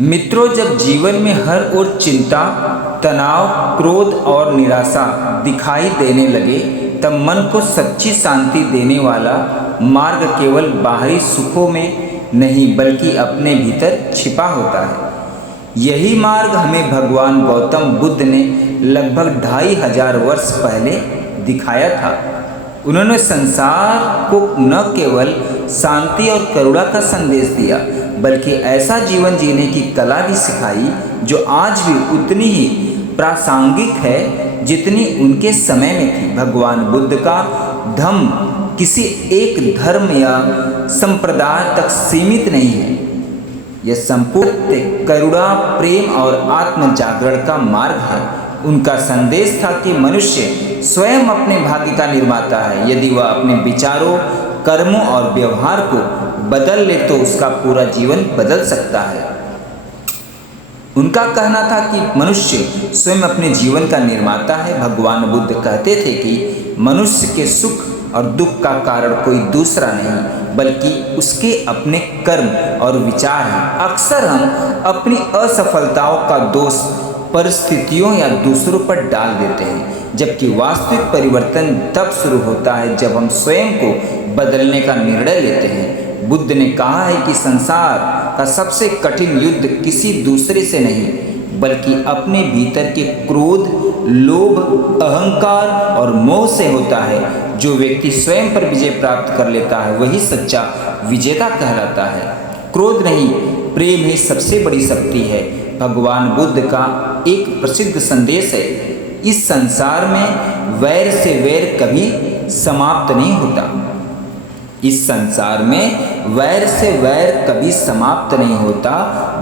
मित्रों, जब जीवन में हर ओर चिंता, तनाव, क्रोध और निराशा दिखाई देने लगे, तब मन को सच्ची शांति देने वाला मार्ग केवल बाहरी सुखों में नहीं बल्कि अपने भीतर छिपा होता है। यही मार्ग हमें भगवान गौतम बुद्ध ने लगभग 2500 वर्ष पहले दिखाया था। उन्होंने संसार को न केवल शांति और करुणा का संदेश दिया बल्कि ऐसा जीवन जीने की कला भी सिखाई जो आज भी उतनी ही प्रासंगिक है जितनी उनके समय में थी। भगवान बुद्ध का धम्म किसी एक धर्म या संप्रदाय तक सीमित नहीं है। यह संपूर्ण करुणा, प्रेम और आत्म जागरण का मार्ग है। उनका संदेश था कि मनुष्य स्वयं अपने भाग्य का निर्माता है। यदि वह अपने विचारों, कर्मों और व्यवहार को बदल ले तो उसका पूरा जीवन बदल सकता है। उनका कहना था कि मनुष्य स्वयं अपने जीवन का निर्माता है। भगवान बुद्ध कहते थे कि मनुष्य के सुख और दुख का कारण कोई दूसरा नहीं बल्कि उसके अपने कर्म और विचार हैं। अक्सर हम अपनी असफलताओं का दोष परिस्थितियों या दूसरों पर डाल देते हैं, जबकि वास्तविक परिवर्तन तब शुरू होता है जब हम स्वयं को बदलने का निर्णय लेते हैं। बुद्ध ने कहा है कि संसार का सबसे कठिन युद्ध किसी दूसरे से नहीं बल्कि अपने भीतर के क्रोध, लोभ, अहंकार और मोह से होता है। जो व्यक्ति स्वयं पर विजय प्राप्त कर लेता है वही सच्चा विजेता कहलाता है। क्रोध नहीं, प्रेम ही सबसे बड़ी शक्ति है। भगवान बुद्ध का एक प्रसिद्ध संदेश है, इस संसार में वैर से वैर कभी समाप्त नहीं होता। इस संसार में वैर से वैर कभी समाप्त नहीं होता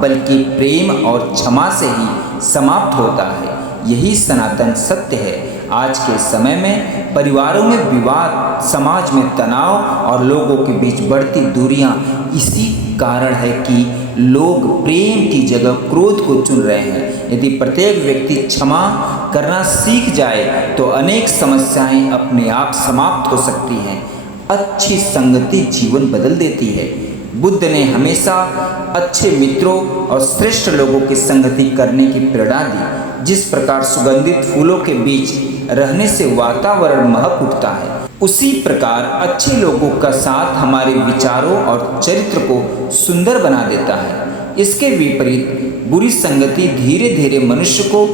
बल्कि प्रेम और क्षमा से ही समाप्त होता है। यही सनातन सत्य है। आज के समय में परिवारों में विवाद, समाज में तनाव और लोगों के बीच बढ़ती दूरियां इसी कारण है कि लोग प्रेम की जगह क्रोध को चुन रहे हैं। यदि प्रत्येक व्यक्ति क्षमा करना सीख जाए तो अनेक समस्याएं अपने आप समाप्त हो सकती हैं। अच्छी संगति जीवन बदल देती है। बुद्ध ने हमेशा अच्छे मित्रों और श्रेष्ठ लोगों की संगति करने की प्रेरणा दी। जिस प्रकार सुगंधित फूलों के बीच रहने से वातावरण महक उठता है, उसी प्रकार अच्छे लोगों का साथ हमारे विचारों और चरित्र को सुंदर बना देता है। इसके विपरीत बुरी संगति धीरे धीरे मनुष्य को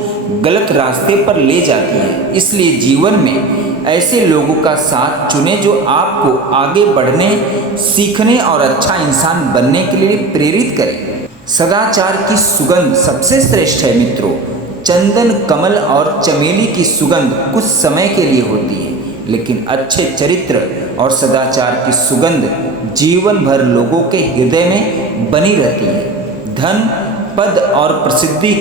गलत रास्ते पर ले जाती है। इसलिए जीवन में ऐसे लोगों का साथ चुने जो आपको आगे बढ़ने, सीखने और अच्छा इंसान बनने के लिए प्रेरित करें। सदाचार की सुगंध सबसे श्रेष्ठ है मित्रों। चंदन, कमल और चमेली की सुगंध कुछ समय के लिए होती है, लेकिन अच्छे चरित्र और सदाचार की सुगंध जीवन भर लोगों के हृदय में बनी रहती है। धन, पद और प्रसिद्धि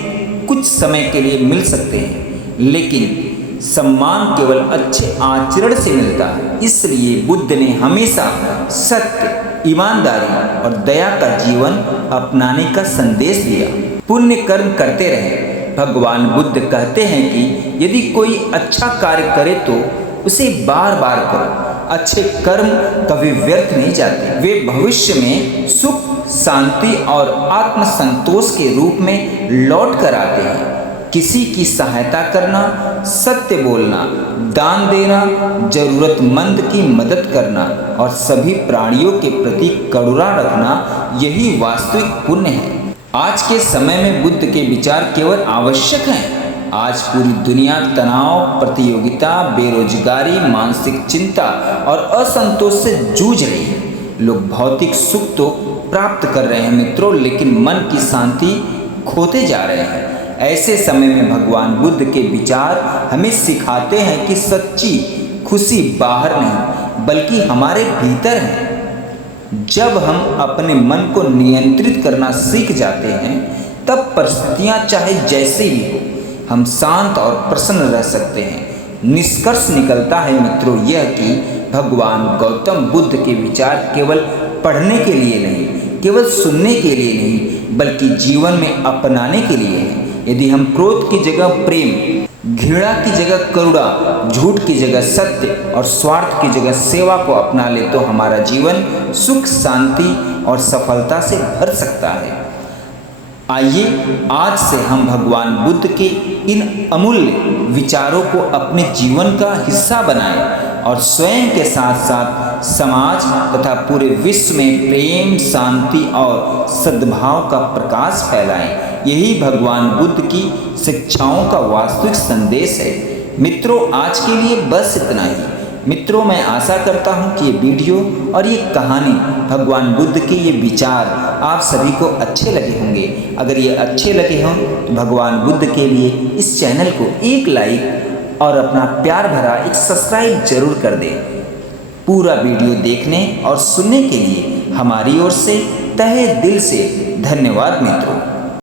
कुछ समय के लिए मिल सकते हैं, लेकिन सम्मान केवल अच्छे आचरण से मिलता है। इसलिए बुद्ध ने हमेशा सत्य, ईमानदारी और दया का जीवन अपनाने का संदेश दिया। पुण्य कर्म करते रहें। भगवान बुद्ध कहते हैं कि यदि कोई अच्छा कार्य करे तो उसे बार बार करो। अच्छे कर्म कभी व्यर्थ नहीं जाते। वे भविष्य में सुख, शांति और आत्मसंतोष के रूप में लौट कर आते हैं। किसी की सहायता करना, सत्य बोलना, दान देना, जरूरतमंद की मदद करना और सभी प्राणियों के प्रति करुणा रखना, यही वास्तविक पुण्य है। आज के समय में बुद्ध के विचार केवल आवश्यक हैं। आज पूरी दुनिया तनाव, प्रतियोगिता, बेरोजगारी, मानसिक चिंता और असंतोष से जूझ रही है। लोग भौतिक सुख तो प्राप्त कर रहे हैं मित्रों, लेकिन मन की शांति खोते जा रहे हैं। ऐसे समय में भगवान बुद्ध के विचार हमें सिखाते हैं कि सच्ची खुशी बाहर नहीं बल्कि हमारे भीतर है। जब हम अपने मन को नियंत्रित करना सीख जाते हैं, तब परिस्थितियां चाहे जैसी ही हो, हम शांत और प्रसन्न रह सकते हैं। निष्कर्ष निकलता है मित्रों यह कि भगवान गौतम बुद्ध के विचार केवल पढ़ने के लिए नहीं, केवल सुनने के लिए नहीं बल्कि जीवन में अपनाने के लिए है। यदि हम क्रोध की जगह प्रेम, घृणा की जगह करुणा, झूठ की जगह सत्य और स्वार्थ की जगह सेवा को अपना ले तो हमारा जीवन सुख, शांति और सफलता से भर सकता है। आइए आज से हम भगवान बुद्ध के इन अमूल्य विचारों को अपने जीवन का हिस्सा बनाएं और स्वयं के साथ साथ समाज तथा पूरे विश्व में प्रेम, शांति और सद्भाव का प्रकाश फैलाएं। यही भगवान बुद्ध की शिक्षाओं का वास्तविक संदेश है। मित्रों, आज के लिए बस इतना ही। मित्रों, मैं आशा करता हूँ कि ये वीडियो और ये कहानी, भगवान बुद्ध के ये विचार आप सभी को अच्छे लगे होंगे। अगर ये अच्छे लगे हों तो भगवान बुद्ध के लिए इस चैनल को एक लाइक और अपना प्यार भरा एक सब्सक्राइब जरूर कर दें। पूरा वीडियो देखने और सुनने के लिए हमारी ओर से तहे दिल से धन्यवाद मित्रों।